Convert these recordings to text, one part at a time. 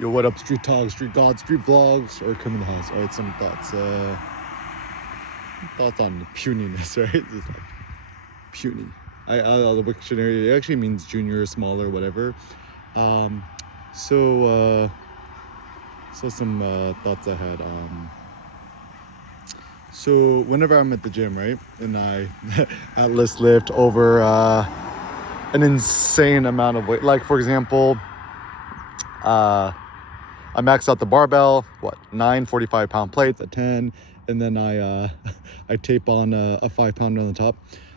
Yo, what up, street talk, street gods, street vlogs, or come in the house. All right, some thoughts. Thoughts on puniness, right? Just like puny. The dictionary, it actually means junior, smaller, whatever. So some thoughts I had. So whenever I'm at the gym, right, and I atlas lift over an insane amount of weight, like for example, I max out the barbell, 9 45-pound plates at 10, and then I tape on a 5-pounder on the top.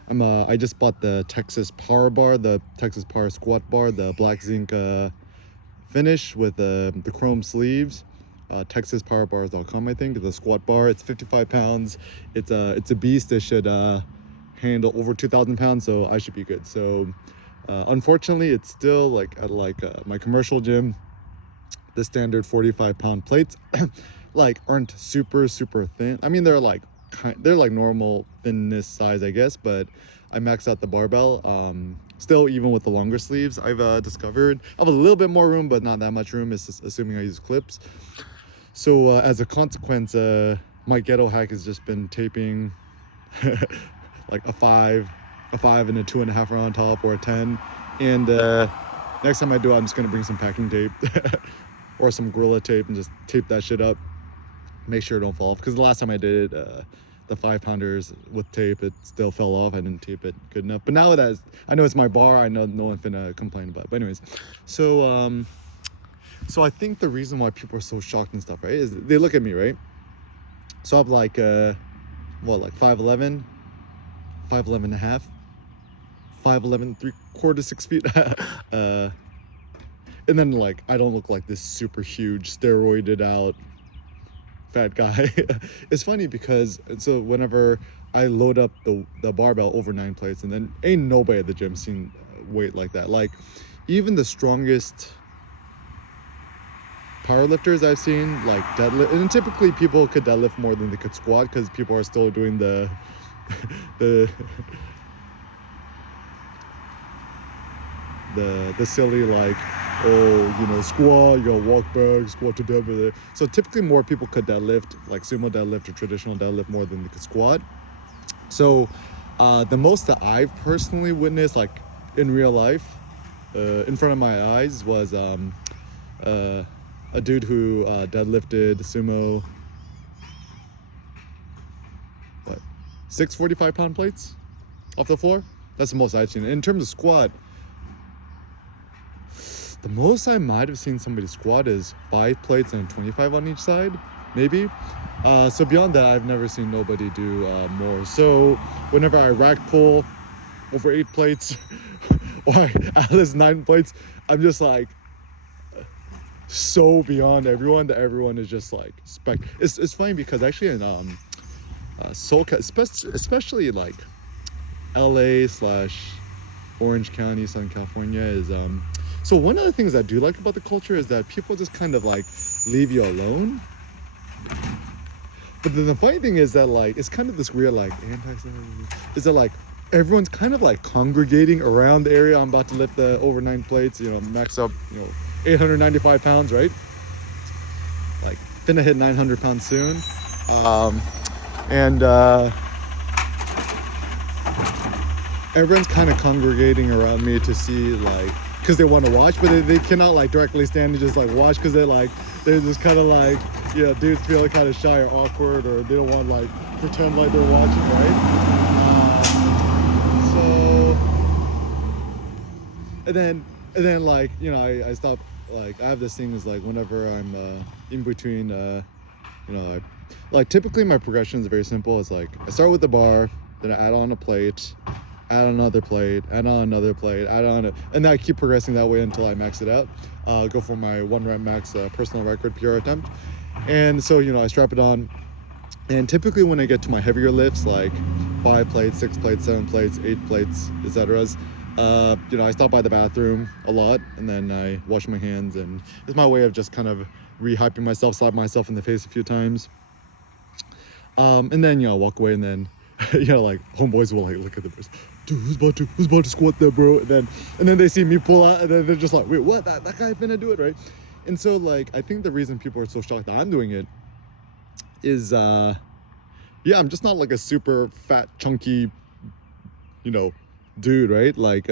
I just bought the Texas Power Bar, the Texas Power Squat Bar, the black zinc finish with the chrome sleeves. TexasPowerBars.com, I think. The squat bar, it's 55 pounds. It's a beast. It should handle over 2,000 pounds, so I should be good. So unfortunately, it's still like at my commercial gym. The standard 45-pound plates like aren't super thin. I mean, they're like normal thinness size, I guess, but I maxed out the barbell. Still, even with the longer sleeves, I've discovered I have a little bit more room, but not that much room. It's just assuming I use clips. So as a consequence, my ghetto hack has just been taping like a 5 and a 2.5 on top, or a 10. And next time I do it, I'm just gonna bring some packing tape or some Gorilla tape and just tape that shit up. Make sure it don't fall off. Because the last time I did it, the 5-pounders with tape, it still fell off. I didn't tape it good enough. But now that I know it's my bar, I know no one's gonna complain about it. But anyways, so I think the reason why people are so shocked and stuff, right, is they look at me, right? So I'm like, 5'11", 5'11 and a half, 5'11 3/4, 6 feet. And then like I don't look like this super huge, steroided out fat guy. It's funny because so whenever I load up the barbell over 9 plates, and then ain't nobody at the gym seen weight like that. Like even the strongest powerlifters I've seen, like deadlift, and typically people could deadlift more than they could squat because people are still doing the silly like, oh, you know, squat, you gotta walk back, squat to deadlift. So typically more people could deadlift, like sumo deadlift or traditional deadlift, more than they could squat. So the most that I've personally witnessed, like in real life, in front of my eyes, was a dude who deadlifted sumo, 6 45-pound plates off the floor. That's the most I've seen. In terms of squat, the most I might have seen somebody squat is 5 plates and 25 on each side, maybe. So beyond that, I've never seen nobody do more. So whenever I rack pull over 8 plates or at least 9 plates, I'm just like so beyond everyone that everyone is just like It's funny because actually in SoCal, especially like LA/Orange County, Southern California, is so one of the things I do like about the culture is that people just kind of like leave you alone. But then the funny thing is that like it's kind of this weird like is that like everyone's kind of like congregating around the area I'm about to lift the over 9 plates, you know, max up, you know, 895 pounds, right? Like finna hit 900 pounds soon. Everyone's kind of congregating around me to see, like, because they want to watch, but they cannot like directly stand and just like watch, because they're just kind of like, yeah, dudes feel kind of shy or awkward, or they don't want like pretend like they're watching, right? And then like, you know, I stop, like I have this thing is like whenever I'm in between, you know, like typically my progression is very simple. It's like I start with the bar, then I add on a plate, add on another plate, add on another plate, add on it, and then I keep progressing that way until I max it out. Go for my 1 rep max personal record PR attempt. And so, you know, I strap it on, and typically when I get to my heavier lifts, like 5 plates, 6 plates, 7 plates, 8 plates, etc., you know, I stop by the bathroom a lot, and then I wash my hands, and it's my way of just kind of re-hyping myself, slap myself in the face a few times, and then, you know, walk away, and then you know, like homeboys will like look at the person, dude, who's about to squat there, bro? And then they see me pull out, and then they're just like, wait, what? That guy finna do it, right? And so like, I think the reason people are so shocked that I'm doing it is, yeah, I'm just not like a super fat, chunky, dude, right? Like,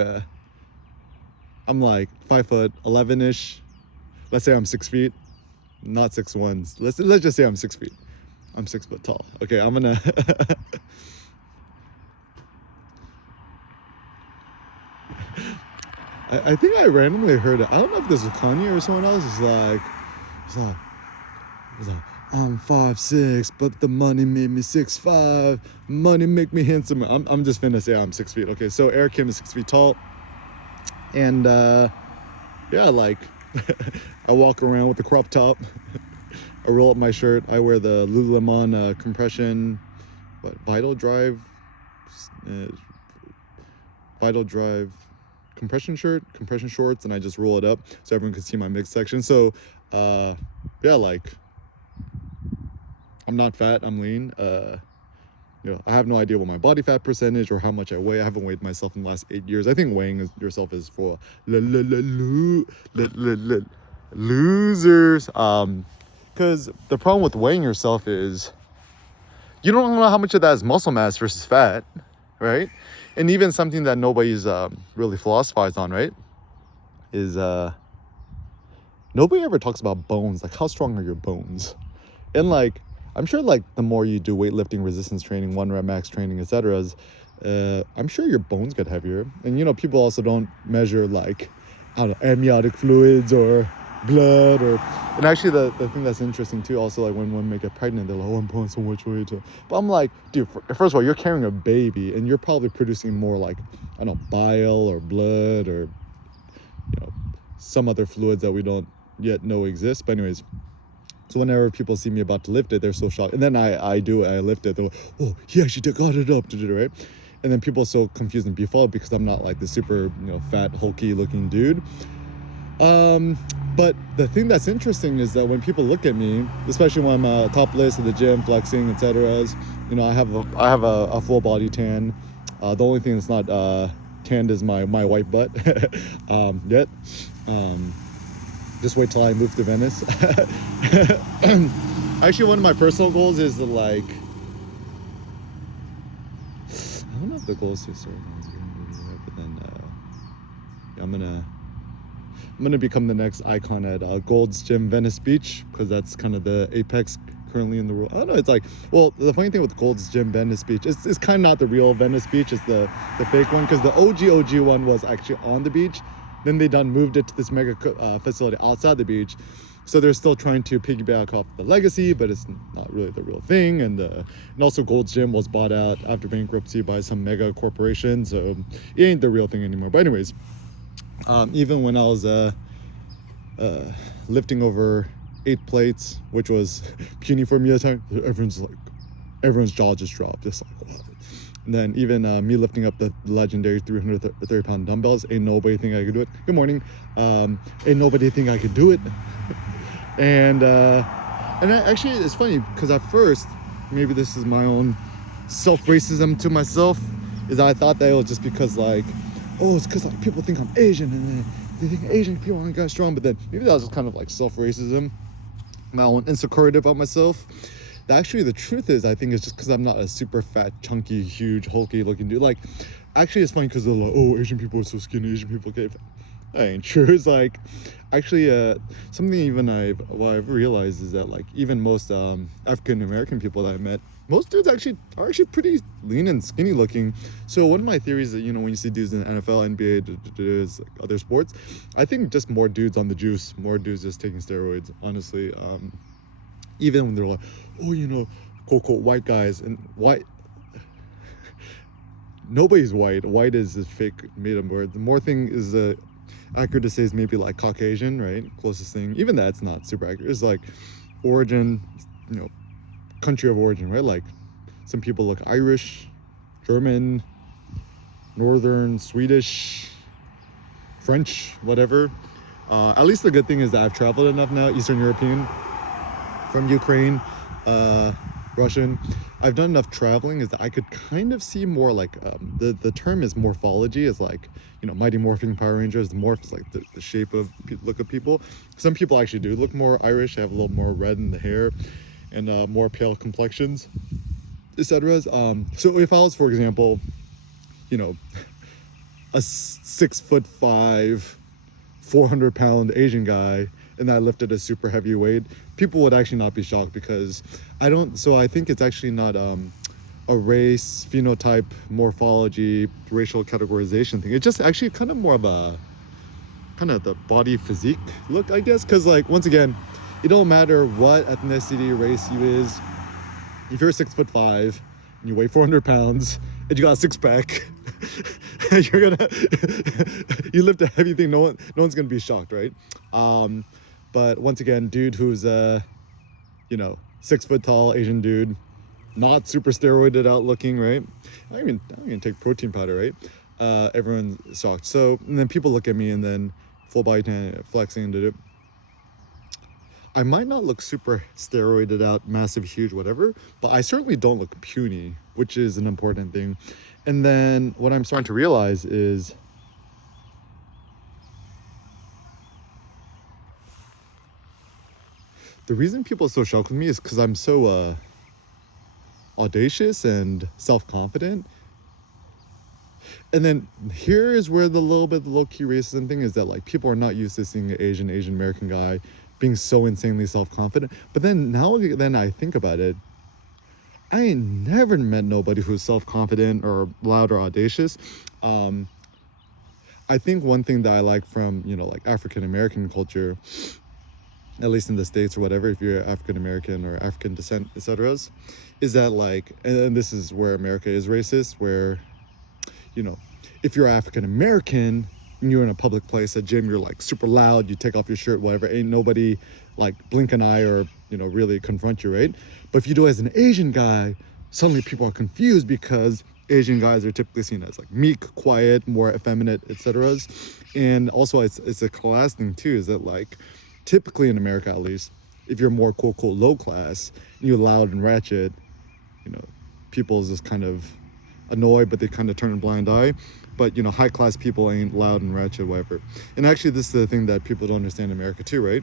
I'm like 5'11" ish. Let's say I'm 6 feet, not 6'1". Let's just say I'm 6 feet. I'm 6 foot tall. Okay, I'm gonna. I think I randomly heard it. I don't know if this was Kanye or someone else. It's like, I'm 5'6", but the money made me 6'5". Money make me handsome. I'm just finna say I'm 6 feet. Okay, so Eric Kim is 6 feet tall, and yeah, like I walk around with the crop top. I roll up my shirt. I wear the Lululemon compression, Vital Drive compression shorts, and I just roll it up so everyone can see my mix section. So yeah, like, I'm not fat, I'm lean. I have no idea what my body fat percentage or how much I weigh. I haven't weighed myself in the last 8 years. I think weighing yourself is for losers. Because the problem with weighing yourself is you don't know how much of that is muscle mass versus fat, right? And even something that nobody's really philosophized on, right, is nobody ever talks about bones. Like, how strong are your bones? And like, I'm sure like the more you do weightlifting, resistance training, 1 rep max training, etc., I'm sure your bones get heavier. And people also don't measure like, I don't know, amniotic fluids or blood and actually the thing that's interesting too, also, like when women get pregnant, they're like, oh, I'm pulling so much weight. But I'm like, dude, first of all, you're carrying a baby and you're probably producing more like, I don't know, bile or blood or some other fluids that we don't yet know exist. But anyways, so whenever people see me about to lift it, they're so shocked. And then I do it, I lift it, they're like, oh, he actually got it up, right? And then people are so confused and befuddled because I'm not like the super, fat, hulky looking dude. But the thing that's interesting is that when people look at me, especially when I'm topless at the gym, flexing, etc., is, I have a full body tan. The only thing that's not tanned is my white butt yet. Just wait till I move to Venice. Actually, one of my personal goals is to, like, I don't know if the goal is to start, but then I'm gonna become the next icon at Gold's Gym Venice Beach, because that's kind of the apex currently in the world. I don't know. It's like, well, the funny thing with Gold's Gym Venice Beach, it's kind of not the real Venice Beach. It's the fake one, because the OG one was actually on the beach. Then they moved it to this mega facility outside the beach. So they're still trying to piggyback off the legacy, but it's not really the real thing. And also Gold's Gym was bought out after bankruptcy by some mega corporation. So it ain't the real thing anymore. But anyways, even when I was lifting over 8 plates, which was puny for me at the time, everyone's jaw just dropped. Just like, wow. And then even me lifting up the legendary 330-pound dumbbells, ain't nobody think I could do it. Good morning. Ain't nobody think I could do it. And actually, it's funny, because at first, maybe this is my own self-racism to myself, is I thought that it was just because, like, oh, it's because, like, people think I'm Asian, and then they think Asian people aren't that strong. But then maybe that was just kind of like self-racism, my own insecurity about myself. Actually, the truth is, I think it's just because I'm not a super fat, chunky, huge, hulky looking dude. Like, actually, it's funny because they're like, oh, Asian people are so skinny, Asian people can't. That ain't true. It's like, actually, something even I've realized is that, like, even most African American people that I met, most dudes are actually pretty lean and skinny looking. So one of my theories that, when you see dudes in the NFL, NBA, like other sports, I think just more dudes on the juice, more dudes just taking steroids, honestly. Even when they're like, oh, quote, quote, white guys, and white, nobody's white. White is a fake made up word. The more thing is accurate to say is maybe like Caucasian, right? Closest thing. Even that's not super accurate. It's like origin, country of origin, right? Like some people look Irish, German, Northern, Swedish, French, whatever. At least the good thing is that I've traveled enough now, Eastern European, from Ukraine, Russian. I've done enough traveling is that I could kind of see more like the term is morphology, is like, you know, Mighty Morphing Power Rangers. The morph is like the shape of look of people. Some people actually do look more Irish, have a little more red in the hair, and more pale complexions, etc. So if I was, for example, you know, a 6'5", 400-pound Asian guy, and I lifted a super heavy weight, people would actually not be shocked, because I think it's actually not a race, phenotype, morphology, racial categorization thing. It's just actually kind of more of a kind of the body physique look, I guess, because like, once again, it don't matter what ethnicity, race you is. If you're 6'5" and you weigh 400 pounds and you got a six-pack, you're gonna you lift a heavy thing, no one's gonna be shocked, right? But once again, dude who's you know, 6 foot tall Asian dude, not super steroided out looking, right? I don't even take protein powder, right? Everyone's shocked. So, and then people look at me, and then full body tan, flexing, I might not look super steroided out, massive, huge, whatever, but I certainly don't look puny, which is an important thing. And then what I'm starting to realize is the reason people are so shocked with me is because I'm so audacious and self-confident. And then here is where the low-key racism thing is, that like people are not used to seeing an Asian American guy being so insanely self-confident. But then I think about it, I ain't never met nobody who's self-confident or loud or audacious. I think one thing that I like from, you know, like African American culture, at least in the States or whatever, if you're African American or African descent, etc., is that like, and this is where America is racist, where, you know, if you're African American and you're in a public place, a gym, you're like super loud, you take off your shirt, whatever, ain't nobody like blink an eye or, you know, really confront you, right? But if you do it as an Asian guy, suddenly people are confused, because Asian guys are typically seen as like meek, quiet, more effeminate, etc. And also it's a class thing too, is that like typically in America, at least, if you're more quote unquote low class and you're loud and ratchet, you know, people's just kind of annoyed, but they kind of turn a blind eye. But, you know, high class people ain't loud and ratchet, whatever. And actually, this is the thing that people don't understand in America too, right?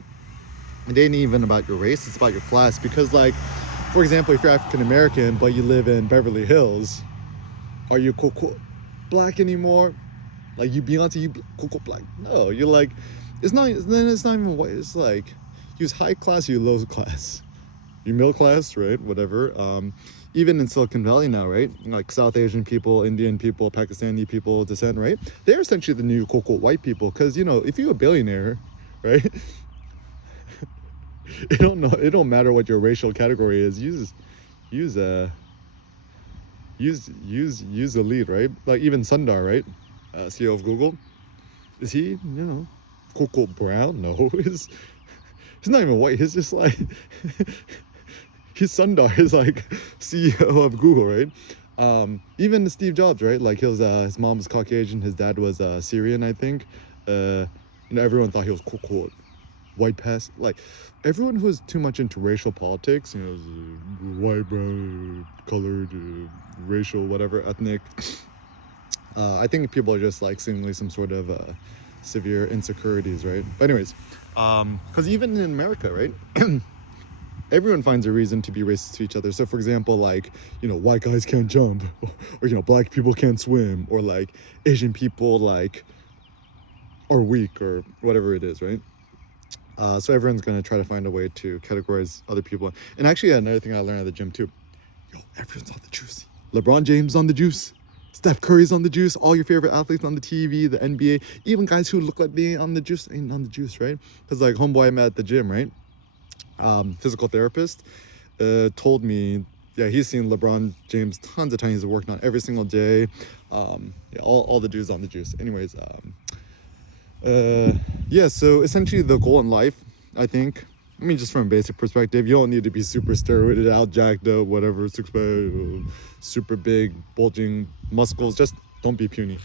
It ain't even about your race, it's about your class. Because, like, for example, if you're African American but you live in Beverly Hills, are you quote unquote black anymore? Like, you Beyonce, you quote unquote black? No, you're like, it's not even white. It's like, you're high class, you're low class, you're middle class, right? Whatever. Even in Silicon Valley now, right? Like South Asian people, Indian people, Pakistani people, descent, right? They're essentially the new quote unquote white people. Because, you know, if you're a billionaire, right? It don't matter what your racial category is. Use the lead, right? Like even Sundar, right? CEO of Google. Is he, you know, quote unquote brown? No, he's not even white. He's just like his Sundar is like CEO of Google, right? Even Steve Jobs, right? Like his mom was Caucasian, his dad was Syrian, I think. You know, everyone thought he was quote unquote white pass. Like everyone who's too much into racial politics, you know, white, brown, colored, racial, whatever, ethnic. I think people are just like seemingly some sort of severe insecurities, right? But anyways, because even in America, right? Everyone finds a reason to be racist to each other. So for example, like, you know, white guys can't jump, or, you know, black people can't swim, or like Asian people like are weak, or whatever it is, right? So everyone's gonna try to find a way to categorize other people. And actually, another thing I learned at the gym too, yo, everyone's on the juice. LeBron James on the juice, Steph Curry's on the juice, all your favorite athletes on the TV, the NBA, even guys who look like me on the juice ain't on the juice, right? Because like homeboy I met at the gym, right? Physical therapist, told me, yeah, he's seen LeBron James tons of times. He's working on every single day. Yeah, all the dudes on the juice. Anyways, yeah, so essentially the goal in life, I think, I mean, just from a basic perspective, you don't need to be super steroided out, jacked up, whatever, six pack, super big, bulging muscles. Just don't be puny.